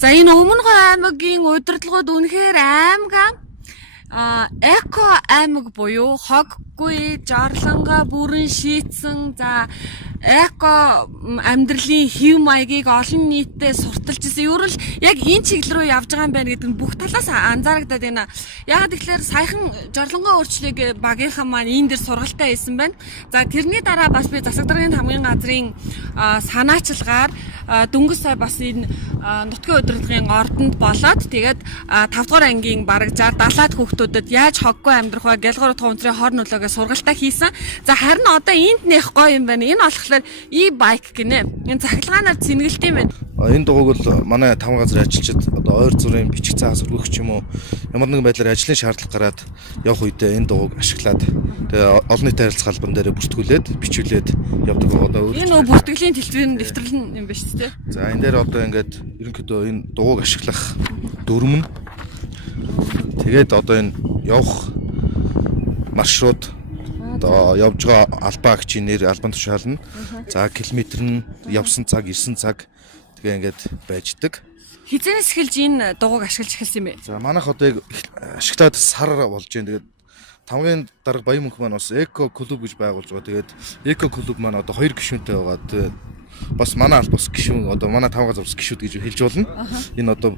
За энэ Өмнөгов аймагийн удирдлагууд үнэхээр аймаг эко аймаг буюу хоггүй, жорлонго бүрэн шийтсэн за эко амьдралын хэв маягийг олон нийтэд сурталж ирсэн. Ер нь яг энэ чиглэл рүү явж байгаа юм байна гэдэг нь бүх талаас анзаарагдаад байна. Яг тэгэхээр саяхан жорлонго өөрчлөлийг багийнхан маань энэ дэр сургалтаа хийсэн байна. За тэрний дараа бас би засаг даргын хамгийн газрын санаачилгаар дөнгөж сая бас энэ нутгийн удирдлагын ордонд болоод тэгээд 5 дугаар ангийн бараг 60-70-аад хүүхдүүдэд яаж хоггүй амьдрах вэ, гялгуур утга унтрын хор нөлөөгөө сургалтаа хийсэн. За харин одоо энд нэх гоё юм байна. Энэ болохоор e-bike гинэ. Энэ цахилгаанаар цэнгэлт юм байна. Энэ дугуйг бол манай 5 газрын ажилчид одоо ойр зүрийн бичих цаас өргөх ч юм уу ямар нэгэн байдлаар ажлын шаардлага гараад явах үедээ энэ дугуйг ашиглаад тэгээ олон нийтийн харилцаа албан дээр бүртгүүлээд бичүүлээд явдаг байгаа. Энэ нөө бүртгэлийн дэвтрэл юм байна шүү дээ. За энэ дээр одоо ингээд ерөнхийдөө энэ дугуйг ашиглах дүрм нь тэгээд одоо энэ явах маршрут одоо явж байгаа албаагчийн нэр албан тушаална. За километр нь явсан цаг, ирсэн цаг тэгээ ингээд байждаг. Хизээс эхэлж энэ дугуйг ашиглаж эхэлсэн юм бэ? За манайх одоо ашиглаад сар болж байна. Тэгээд хамгийн дарга Баян мөнх маань бас эко клуб гэж байгуулж байгаа. Тэгээд эко клуб маань одоо 2 гишүүнтэй байгаа. Тэгээд бас манай аль бас гишүүн одоо манай 5 газар бас гишүүд гэж хэлж болно. Энэ одоо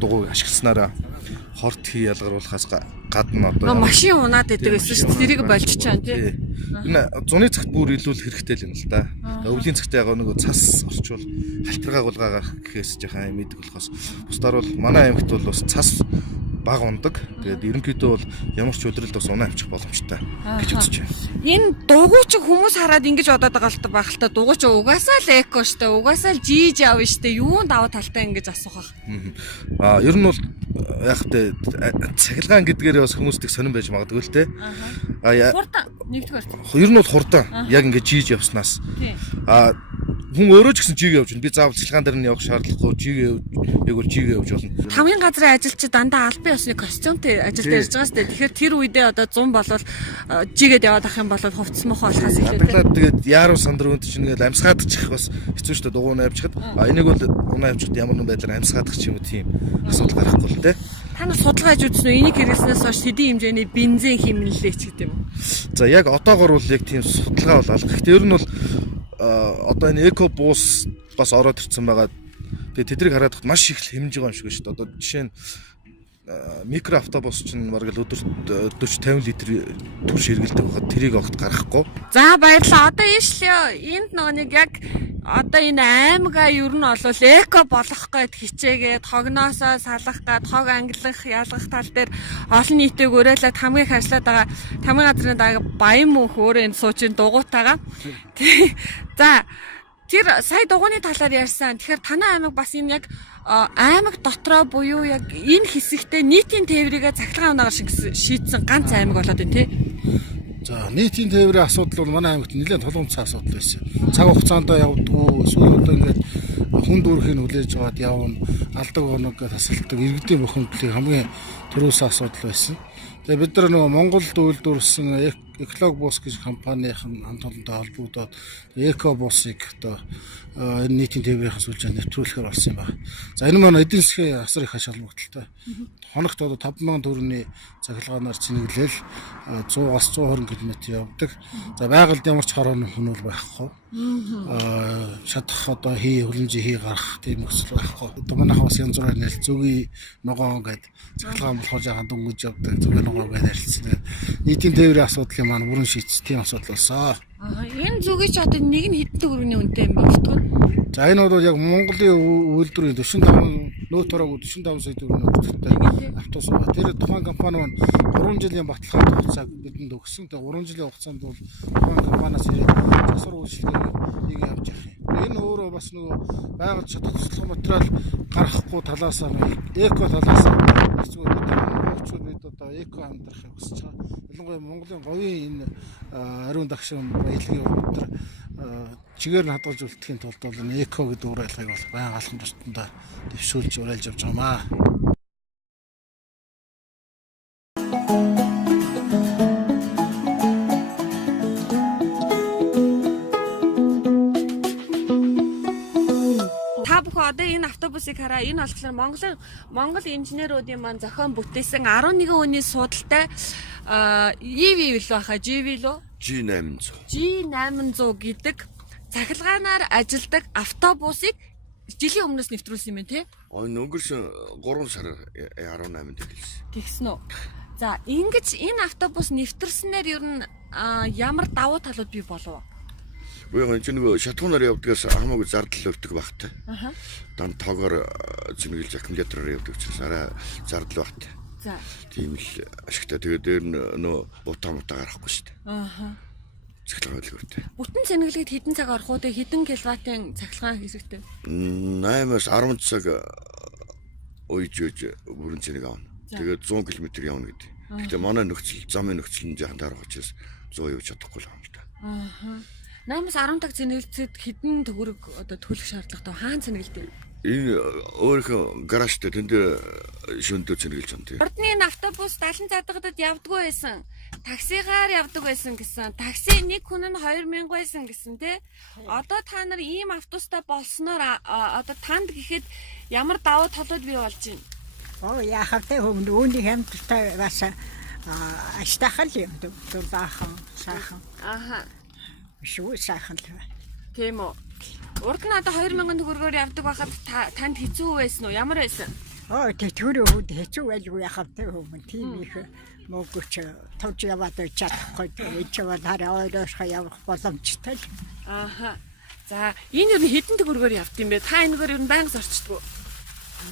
дугуйг ашигласнараа хорт хий ялгаруулахаас гадна одоо машин унаад байдаг гэсэн чинь тэрийг болж чаана тий. Энэ зуны цагт бүр илүү хэрэгтэй л юм л да. Өвлийн цагт яг нэг цас орчвол халтргаа гулгаагаар гэхээс жахаа мэддэг болохоос бусдаар бол манай аймагт бол бас цас баг ундаг. Тэгээд ерөнхийдөө бол ямар ч өдрөлд бас унаа авчих боломжтой гэж үзэж байна. Энэ дугуй чи хүмүүс хараад ингэж бодоод байгаа л та дугуй чи угаасаа л эко штэ, угаасаа л жиж авна штэ, юунд даваа талтай ингэж асуух аа. Ер нь бол яг тэ цахилгаан гэдгээрээ бас хүмүүстийг сонирн байж магадгүй л те. Хурдан нэгдүгээр. Ер нь бол хурдан яг ингэж жиж явснаас. Хүн өөрөө ч гэсэн жиг явж байна. Би заавал цахилгаан дээр нь явах шаардлагагүй жиг явж болно. Хамгийн газрын ажилчид дандаа албан ёсны костюмтэй ажилд ирж байгаа сте. Тэгэхээр тэр үедээ одоо 100 болвол жигээд яваад ах юм бол хувцс мох болохоос эхлээд. Тэгээд яаруу сандар үнд чинь ингээл амьсгаадчих бас хэцүү шүү дээ. Дугуйн авчихад. Энийг бол унаа авчихад ямар нэгэн байдлаар амьсгаадах ч юм уу тийм асуудал гарахгүй л те. Та нар судалгаа хийж үзсэн үү? Энийг хэрэглэснээс хойш хэдийн хэмжээний бензин хэмнэлээ ч гэдэг юм уу? За яг одоогор бол яг тийм судалгаа бол алга. Гэхдээ ер нь бол одоо энэ эко бус бас ороод ирсэн байгаа. Тэгээ тэдрийг хараад маш их хэмжиж байгаа юм шиг шүү дээ. Одоо жишээ нь микро автобус чинь бараг л өдөрт 40-50 литр турш хэрэгэлдэг байхад тэрийг огт гаргахгүй. За баярлалаа. Одоо энд нэг яг одоо энэ аймага ер нь бол эко болох гээд хичээгээд хогноосоо салах гээд хог ангилах, ялгах тал дээр олон нийтэйг уриалаад хамгийн их ажиллаад байгаа тамгийн газрын даг Баян мөнх өөрөө энэ суучин дугуйтайгаа. За тэр сая дугуйны талаар ярьсан. Тэгэхээр танай аймаг бас энэ яг аймаг дотроо буюу яг энэ хэсэгтээ нийтийн тээврийгээ цахилгаан унаагаар шийдсэн ганц аймаг болоод байна тий. За нийтийн тээврийн асуудал бол манай аймагт нэлээд тулгымцсан асуудал байсан. Цаг хугацаанд явдггүй эсвэл одоо ингээд хүн дүүрхийг хүлээж аваад явна, алдаг оног тасалдаг иргэдийн бохомдлыг хамгийн төрөөсөн асуудал байсан. Тэгээ бид нар нөгөө Монголд үйлдвэрлэсэн Эколог бус гэж компанийн хамт олонтой холбогдоод эко бусыг одоо энэ нийтийн тээврийн сүлжээ нэвтрүүлэхээр болсон юм байна. За энэ маань эдийн засгийн асар их ач холбогдолтой. Хоногт одоо 50000 төгрөгийн цахилгаанаар цэнэглэл 100-аас 120 км явдаг. За байгальд ямар ч хорооны хүн бол байхгүй. Шатах одоо хөлөнжи гарах тийм нөхцөл байхгүй. Одоо манайхаа бас янз бүрээр нэл зүгийн ногоон гэдэг цахилгаан болохоор жаахан дөнгөж явдаг зүгийн ногоон гэж ярилцсан. Нийтийн тээврийн асуудлыг маань бүрэн шийдсэн тийм асуудал болсон. Энэ зүгийн ч одоо нэг нь хэдэн төгрөгийн үнэтэй юм бэ? За энэ бол яг Монголын үйлдвэрийн 45 нөөц тараагүй 45 сая төгрөгийн нөөцтэй автобус байна. Тэр тухайн компани маань 3 жилийн баталгааны хугацааг бидэнд өгсөн. Тэгээ 3 жилийн хугацаанд бол тухайн компаниас ирээд засвар үйлчлэгийг явж явах юм. Энэ өөрөө бас нөгөө байгальд шатах туслах материал гаргахгүй талаасаа эко талаасаа зүгээр бид бид одоо эко амьдрахыг хүсэж байгаа. Ялангуяа Монголын говийн энэ ариун дагшин баялагын өдөр чигээр нь хадгалж үлдэхийн тулд бол энэ эко гэдэг уриалгыг бол баян алхам тусдаа дэвшүүлж уриалж явж байгаамаа. Одоо энэ автобусыг цэнэглэлийг хараа. Энэ болохоор Монгол инженеруудын маань зохион бүтээсэн 11 өний судалтай EV л баха, GV лөө? G800. G800 гэдэг цахилгаанаар ажилдаг автобусыг жилийн өмнөөс нэвтрүүлсэн юм байна тий? Өнгөрсөн 3 сар 18-нд хэлсэн. Тэгсэн үү? За, ингэж энэ автобус нэвтрснээр ер нь ямар давуу талууд бий болов? Үгүй энэ нэг шатхуунаар явдгаас хамаагүй зардал өгдөг багтай. Дан тоогоор зэмгэлж аккумулятороор явдаг учраас арай зардал багтай. За. Тийм л ашигтай. Тэгээд дээр нөө утаа гарахгүй шүү дээ. Цахилгаан хэлгүүртэй. Бүтэн цэнэглэгэд хэдэн цаг орох уу? Хэдэн киловаттын цахилгаан хэрэгтэй? 8-аас 10 цаг уйж бүрэн цэнийг авна. Тэгээд 100 км явна гэдэг. Гэхдээ манай нөхцөл, замын нөхцөл нь жаахан дарах учраас 100 явж чадахгүй л юм л да. 8-аас 10 цаг цэнэглэхэд хэдэн төгрөг одоо төлөх шаардлагатай хаана цэнэглэдэг? Энэ өөрийнхөө гаражтай тэнд шөндөө цэнэглэж байна тийм. Ордны энэ автобус 70 задгадад явдггүй байсан. Таксигаар явдаг байсан гэсэн. Такси нэг хүн нь 2000 байсан гэсэн тий. Одоо та нар ийм автобустай болсноор одоо танд гэхэд ямар давуу талууд бий болж байна? Яхавтай хүмүүс үүний хамттай бас аштахал юм дурдаахан сайхан. Шүү сайхан л. Тийм үү. Урд нь одоо 2000 төгрөгөөр явдаг байхад танд хэцүү байсан уу? Ямар байсан? Тэр үед хэцүү байлгүй яхавтай хүмүүс тийм их мөгөч товч яваад чадахгүй. Эцэвэр хараа ойлошоо явах боломжтой. За, энэ юу хэдэн төгрөгөөр явд юм бэ? Та энэгээр юу байнга зорчдөг уу?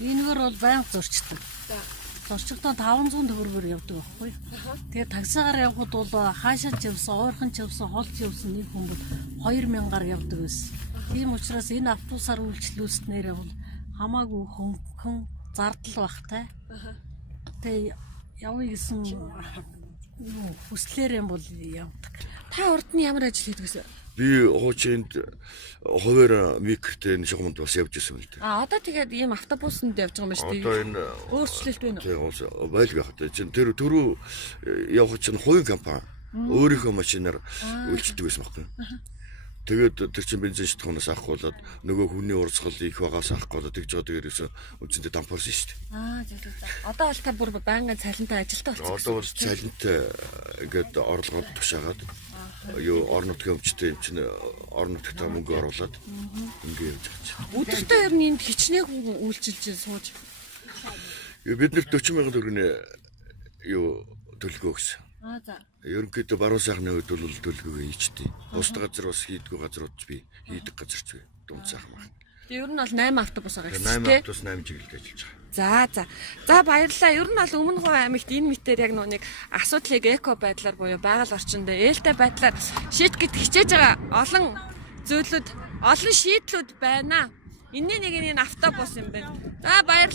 Энэгээр бол байнга зорчдог. Зорчигдоо 500 төгрөгөөр явдаг байхгүй. Тэгээд таксигаар явхад бол хаашаа ч явсан, ойрхон ч явсан, холч явсан нэг хүн бол 2000-аар явдаг байсан. Тийм учраас энэ автобусаар үйлчлүүлснээр бол хамаагүй хөнгөн зардал багтай. Тэгээд явъя гэсэн хүслээр юм бол явдаг. Та урд нь ямар ажил хийдэг вэ? Би хуучинд хуваар микротэй шугамд бас явж байсан л дээ. Одоо тэгээд ийм автобусанд явж байгаа юм шүү дээ. Одоо энэ өөрчлөлт байна уу? Тийм байлгүй хата. Тэр түрүү явах чинь хувийн компани өөрийнхөө машинаар үйлчилдэг байсан байхгүй. Тэгээд тэр чинь бензин шатхуунаас авахгүй болоод нөгөө хүний урсгал их байгаас авахгүй болоод тэгж байгаа дээрээс үндсэндээ дампуурсан шүү дээ. За. Одоо бол та бүр байнгын цалинтай ажилтаа болсон. Одоо бол цалинтай ингээд орлогод тушаагаад юу орон нутгийн өмчтэй юм чинь орон нутгад мөнгө оруулаад ингээ явж байгаа чинь. Өдөртөө ер нь энд хичнээн хүн үйлчилж сууж. Бид нэр 40,000 төгрөгийн юу төлгөө өгсөн. За. Ерөнхийдөө баруун сайхны үед бол төлгөө хийчихдээ. Бусд газар бас хийдгүү газрууд ч бий. Хийдэг газар ч бий. Дунд сайхан байна. Ер нь бол 8 автобус байгаа гэсэн тийм. тийм. 8 автобус 8 чиглэлд ажиллаж байгаа. За баярлалаа. Ер нь бол Өмнө Хувь аймагт энэ мэтээр яг нэг асуудлыг эко байдлаар буюу байгаль орчинд ээлтэй байдлаар шийдэхэд хичээж байгаа олон зүйлүүд, олон шийдлүүд байна. Энэний нэг нь энэ автобус юм байна. За баярлалаа.